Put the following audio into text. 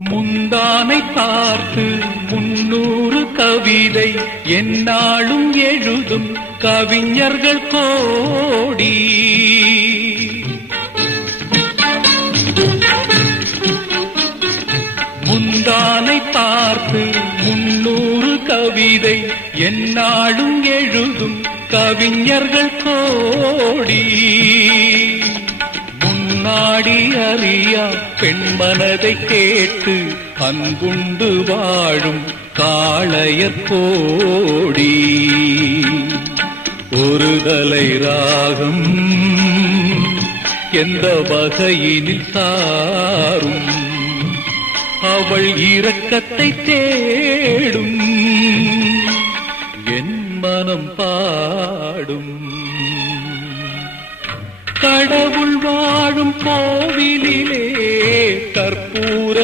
முந்தானை பார்த்து 300 கவிதை எந்நாளும் எழுதும் கவிஞர்கள் கோடி. முந்தானை பார்த்து 300 கவிதை எந்நாளும் எழுதும் கவிஞர்கள் கோடி. நாடி அறியா பெண்மனதை கேட்டு அன்புண்டு வாழும் காளையர் கோடி. ஒரு தலை ராகம் எந்த வகையினில் சாரும் அவள் இரக்கத்தை தேடும் என் மனம் பாடும். கடவுள் வாழும் கோவிலிலே கற்பூர